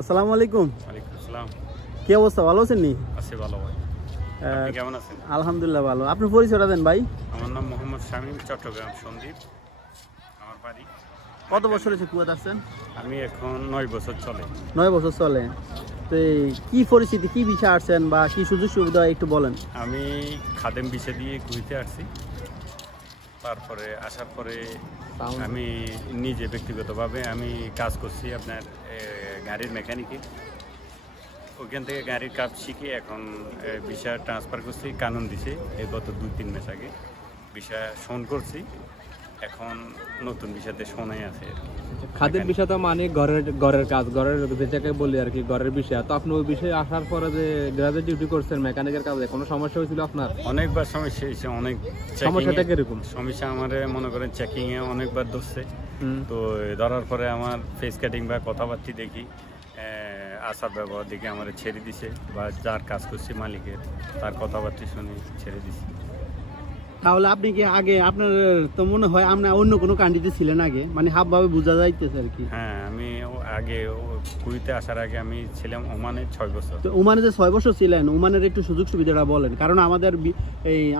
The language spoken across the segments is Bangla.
আসসালামু আলাইকুম। ওয়ালাইকুম আসসালাম। কি অবস্থা, ভালো আছেন নি? আছি ভালো ভাই। আপনি কেমন আছেন? আলহামদুলিল্লাহ ভালো। আপনার পরিচয়টা দেন ভাই। আমার নাম মোহাম্মদ শামীম, চট্টগ্রাম সন্দ্বীপ আমার বাড়ি। কত বছর হয়েছে কুয়েত আসছেন? আমি এখন 9 বছর চলে। 9 বছর চলে। তো কি পরিস্থিতি, কি বিষয় আসছেন বা কি সুযোগ সুবিধা একটু বলেন। আমি খাদেম বিষয় দিয়ে কুয়েতে আসছি। তারপরে আসার পরে আমি নিজে ব্যক্তিগতভাবে আমি কাজ করছি আপনার গাড়ির মেকানিকে। ওইখান থেকে গাড়ির কাজ শিখে এখন ভিসা ট্রান্সফার করছি, কানুন দিছে গত 2-3 মাস আগে ভিসা শোন করছি। এখন নতুন ভিসাতে শোনাই আছে আর কি। খাদের বিষয় তো মানে ঘরের কাজ, ঘরের যেটাকে বলি আর কি, ঘরের বিষয়। তো আপনি ওই বিষয়ে আসার পরে যে গ্রাজুয়েট ডিউটি করছেন মেকানিকের কাজে, কোনো সমস্যা হয়েছিল আপনার? অনেকবার সমস্যা হয়েছে, অনেক সমস্যাটা কিরকম? সমস্যা আমার মনে করেন চেকিংয়ে অনেকবার ধরছে। তো ধরার পরে আমার ফেস কাটিং বা কথাবার্তা দেখি, আচার ব্যবহার দেখে আমার ছেড়ে দিছে, বা যার কাজ করছে মালিকের তার কথাবার্তা শুনে ছেড়ে দিছে। তাহলে আপনি কি আগে, আপনার তো মনে হয় আপনার অন্য কোনো কান্ট্রিতে ছিলেন আগে, মানে হাবভাবে বোঝা যাইতেছে আর কি। হ্যাঁ, আমি আগে কুয়েতে আসার আগে আমি ছিলাম ওমানে 6 বছর। তো ওমানে যে 6 বছর ছিলেন, ওমানের একটু সুযোগ সুবিধাটা বলেন। কারণ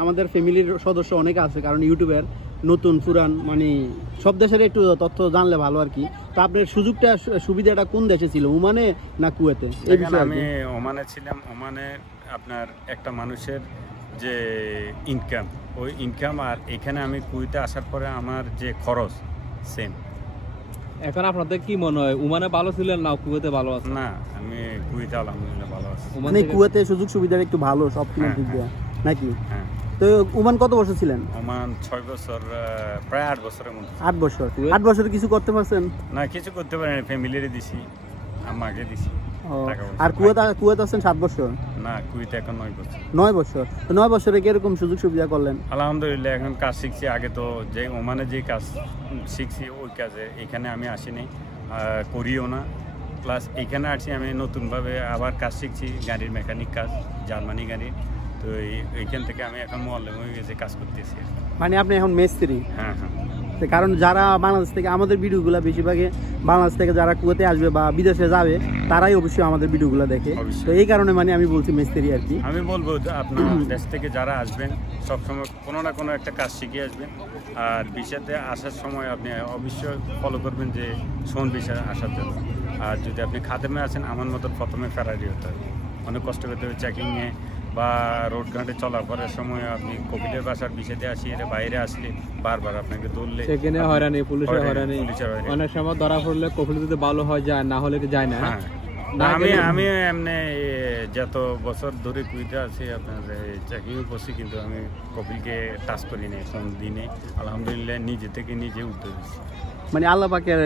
আমাদের ফ্যামিলির সদস্য অনেক আছে, কারণ ইউটিউবের নতুন পুরান মানে সব দেশের একটু তথ্য জানলে ভালো আর কি। তো আপনার সুবিধাটা কোন দেশে ছিল, ওমানে না কুয়েতে? আমি ওমানে ছিলাম। ওমানে আপনার একটা মানুষের যে ইনকাম, ওই ইনকাম আর এখানে আমি কুয়েতে আসার পরে আমার যে খরচ সেম। এখন আপনাদের কি মনে হয়, ওমানে ভালো ছিলেন না কুয়েতে ভালো আছে? না, আমি কুয়েতে আলহামদুলিল্লাহ ভালো আছি। মানে কুয়েতে সুযোগ সুবিধাটা একটু ভালো সব দিক দিয়ে নাকি? হ্যাঁ। তো ওমান কত বছর ছিলেন? ওমান 6 বছর, প্রায় 8 বছরের মধ্যে। 8 বছর। 8 বছরে কিছু করতে পারছেন? না, কিছু করতে পারিনি, ফ্যামিলিরে দিছি, আমাকে দিছি। আর কুয়েত আছেন 7 বছর? না, কুয়েতে এখন 9 বছর। 9 বছর। তো 9 বছরে কিরকম সুযোগ সুবিধা করলেন? আলহামদুলিল্লাহ, এখন কাজ শিখছি। আগে তো যে ওমানে যে কাজ শিখছি ওই কাজে এখানে আমি আসিনি, করিও না। প্লাস এখানে আসছি আমি নতুনভাবে আবার কাজ শিখছি, গাড়ির মেকানিক কাজ, জার্মানি গাড়ির। তো এইখান থেকে আমি এখন মোয়াল্লেম হয়ে গেছে, কাজ করতেছি। মানে আপনি এখন মিস্ত্রি? হ্যাঁ হ্যাঁ। কারণ যারা বাংলাদেশ থেকে আমাদের ভিডিওগুলো বেশিরভাগে বাংলাদেশ থেকে যারা কুয়েতে আসবে বা বিদেশে যাবে তারাই অবশ্যই আমাদের ভিডিওগুলো দেখে। তো এই কারণে মানে আমি বলছি মিস্ত্রি আর কি। আমি বলবো আপনার দেশ থেকে যারা আসবেন সবসময় কোনো না কোনো একটা কাজ শিখে আসবেন। আর ভিসাতে আসার সময় আপনি অবশ্যই ফলো করবেন যে শোন ভিসা আসার জন্য। আর যদি আপনি খাদেমে আছেন, আমার মতো প্রথমে ফেরারি হতে হবে, অনেক কষ্ট করতে হবে চেকিংয়ে বা রোড ঘাটে চলাফেরার সময়। আপনি কোভিডের বাসার বিষয়তে আসি, এটা বাইরে আসলে বারবার আপনাকে ধরলে সেখানে হয়রানি, পুলিশের হয়রানি। অনেক সময় ধরা পড়লে কফিল যদি ভালো হয় যায়, না হলে কি যায় না। হ্যাঁ, আমি এমনি যত বছর ধরে কুয়েতে আছি আপনার চেকিংও করছি, কিন্তু আমি কপিলকে টাচ করিনি কোন দিনে। আলহামদুলিল্লাহ নিজে থেকে নিজে উদ্যোগ দিচ্ছি। মানে আল্লাহ পাকের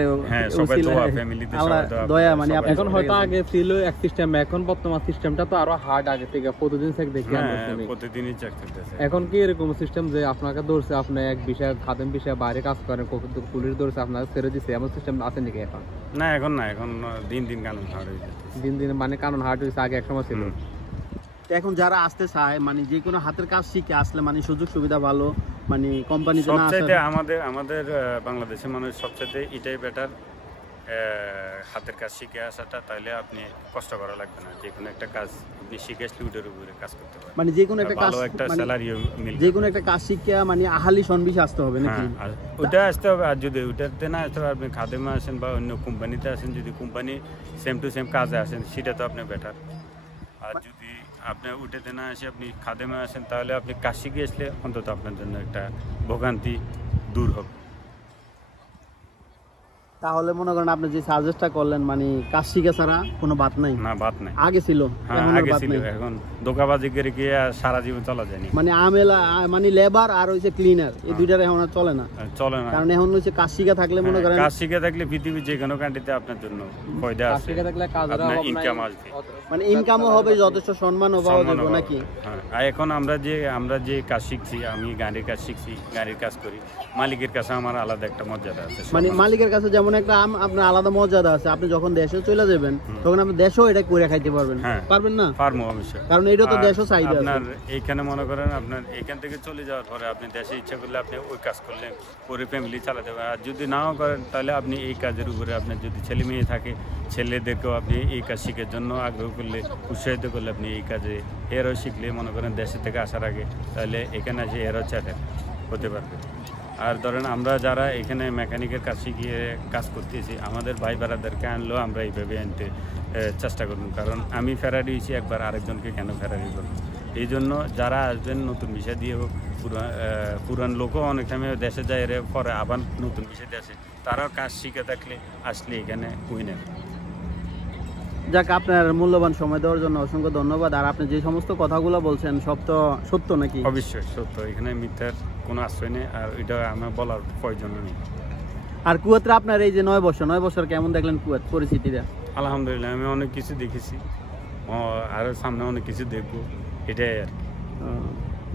দয়া। মানে এখন হয়তো আগে ছিল এক সিস্টেম, এখন বর্তমান সিস্টেমটা তো আরো হার্ড আগে থেকে। প্রতিদিন চেক দেখি, প্রতিদিনই চেক করতেছে। এখন কি এরকম সিস্টেম যে আপনাকে ধরছে, আপনি এক বিষয় খাদেম বিষয়ে বাইরে কাজ করেন, পুলিশ ধরছে আপনাকে ছেড়ে দিচ্ছে, এমন সিস্টেম আছে নাকি এখন? না, এখন না, এখন দিন দিন কানুন হার্ড হয়ে যাচ্ছে। দিন দিন মানে কানুন হার্ড হয়েছে, আগে এক সময় ছিল। এখন যারা আসতে চায় মানে যে কোনো হাতের কাজ শিখে আসলে মানে সুযোগ সুবিধা ভালো, মানে কোম্পানিতে না সবচেয়ে আমাদের বাংলাদেশের মানুষ সবচেয়ে এটাই বেটার, হাতের কাজ শিখে আসাটা। তাহলে আপনি কষ্ট করা লাগবে না, যে কোনো একটা কাজ আপনি শিখে আসলে ওটার উপরে কাজ করতে পারবেন। মানে যে কোনো একটা কাজ, একটা স্যালারিও মিলবে। যে কোনো একটা কাজ শিখে মানে আহালি সনবিশে আসতে হবে নাকি? ওটা আসতে হবে। আর যদি ওটাতে না আসতে হবে, আপনি খাদেমে আসেন বা অন্য কোম্পানিতে আসেন, যদি কোম্পানি সেম টু সেম কাজে আসেন, সেটা তো আপনি বেটার। আর যদি আপনি উঠেতে না আসে আপনি খাদেমে আসেন, তাহলে আপনি কাজ শিখে আসলে অন্তত আপনার জন্য একটা ভোগান্তি দূর হবে। তাহলে মনে করেন আপনি যে সাজেস্টটা করলেন মানে কাজ শিখে ছাড়া কোনো বাত নাই? না, বাত নাই। আগে ছিল, আগে ছিল, এখন ধোঁকাবাজি করে গিয়ে সারা জীবন চলা যায়নি। মানে আমেলা মানে লেবার আর হইছে ক্লিনার, এই দুইটার এখন আর চলে না। কারণ এখন হচ্ছে কাজ শিখে থাকলে মনে করেন, কাজ শিখে থাকলে পৃথিবীর যে কোনো কান্ট্রিতে আপনার জন্য ফায়দা আছে। শিখে থাকলে আপনার ইনকাম আসবে, মানে ইনকামও হবে, যথেষ্ট সম্মানও পাওয়া যাবে নাকি? হ্যাঁ। আর এখন আমরা যে কাজ শিখছি, আমি গাড়ির কাজ শিখছি, গাড়ির কাজ করি, মালিকের কাছে আমার আলাদা একটা মর্যাদা আছে। মানে মালিকের কাছে যেমন যেমন একটা আম আপনার আলাদা মর্যাদা আছে, আপনি যখন দেশে চলে যাবেন তখন আপনি দেশেও এটা করে খাইতে পারবেন, হ্যাঁ। পারবেন না? পারবো অবশ্যই। কারণ এটা তো আর দেশও চাহিদা আছে। আপনার এইখানে মনে করেন আপনার এখান থেকে চলে যাওয়ার পরে আপনি দেশে ইচ্ছা করলে আপনি ওই কাজ করলেন, পরে ফ্যামিলি চালাতে পারেন। আর যদি নাও করেন তাহলে আপনি এই কাজের উপরে আপনার যদি ছেলে মেয়ে থাকে, ছেলেদেরকেও আপনি এই কাজ শেখার জন্য আগ্রহ করলে, উৎসাহিত করলে আপনি এই কাজে এরাও শিখলে মনে করেন দেশে থেকে আসার আগে তাহলে এখানে এসে এরাও চাইলেন হতে পারবে। আর ধরেন আমরা যারা এখানে মেকানিকের কাজ শিখিয়ে কাজ করতেছি, আমাদের ভাই বেড়াদেরকে আনলেও আমরা এইভাবে আনতে চেষ্টা করব। কারণ আমি ফেরারি হয়েছি একবার, আরেকজনকে কেন ফেরারি করব? এই জন্য যারা আসবেন নতুন ভিসা দিয়ে হোক, পুরান লোকও অনেক সময় দেশে যায় এর পরে আবার নতুন ভিসা দিয়ে আসে, তারাও কাজ শিখে থাকলে আসলে এখানে উইনার। যাক, আপনার মূল্যবান সময় দেওয়ার জন্য অসংখ্য ধন্যবাদ। আর আপনি যে সমস্ত কথাগুলো বলছেন সব তো সত্য নাকি? অবশ্যই সত্য, এখানে মিথ্যার কোনো আশ্রয় নেই, আর এটা আমার বলার প্রয়োজন নেই। আর কুয়েতে আপনার এই যে 9 বছর কেমন দেখলেন কুয়েত পরিস্থিতিটা? আলহামদুলিল্লাহ, আমি অনেক কিছু দেখেছি, আরও সামনে অনেক কিছু দেখবো, এটাই আর কি।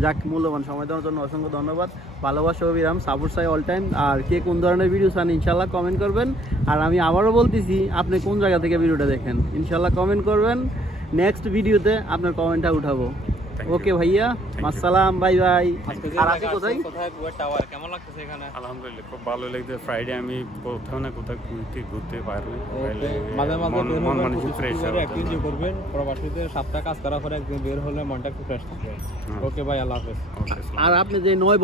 যাক, মূল্যবান সময় দেওয়ার জন্য অসংখ্য ধন্যবাদ। ভালোবাসা অবিরাম, সাপোর্ট চাই অল টাইম। আর কে কোন ধরনের ভিডিও চান ইনশাল্লাহ কমেন্ট করবেন। আর আমি আবারও বলতেছি, আপনি কোন জায়গা থেকে ভিডিওটা দেখেন ইনশাল্লাহ কমেন্ট করবেন। নেক্সট ভিডিওতে আপনার কমেন্টটা উঠাবো। ওকে ভাইয়া, আসসালাম, বাই বাই। আর আপনি কোথায়? টাওয়ার কেমন লাগতেছে এখানে? আলহামদুলিল্লাহ, খুব ভালো লাগছে। ফ্রাইডে আমি কোথাও না কোথাও ঘুরতে পারবো, মাঝে মাঝে মন মানসিক ফ্রেশ একদিন করবেন, প্রবাসীতে সপ্তাহ কাজ করার পরে একদিন বের হলে মনটা একটু ফ্রেশ থাকবে। ওকে ভাই, আল্লাহ হাফেজ। আর আপনি যে 9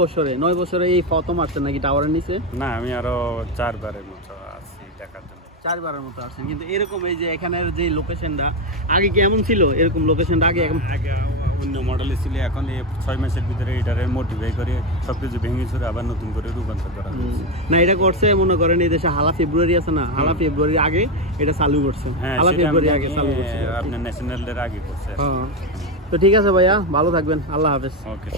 বছরে এই প্রথম আসছেন নাকি টাওয়ারের নিচে? না, আমি আরো 4 বারের মতো আসছি দেখার জন্য। 4 বারের মতো আসছেন, কিন্তু এরকম এই যে এখানের যে লোকেশনটা আগে কেমন ছিল? এরকম লোকেশনটা আগে অন্য মডেলে ছিল, এখন এই 6 মাসের ভিতরে এটারে মোটিফাই করে সবকিছু ভেঙে চুরে আবার নতুন করে রূপান্তর করা হয়েছে। না, এটা করছে মনে করেন এই দেশে হালা ফেব্রুয়ারি আছে না, হালা ফেব্রুয়ারি আগে এটা চালু করছে। হ্যাঁ, হালা ফেব্রুয়ারি আগে চালু করছে আপনার ন্যাশনাল ডের আগে করছে। তো ঠিক আছে ভাইয়া, ভালো থাকবেন, আল্লাহ হাফেজ। ওকে।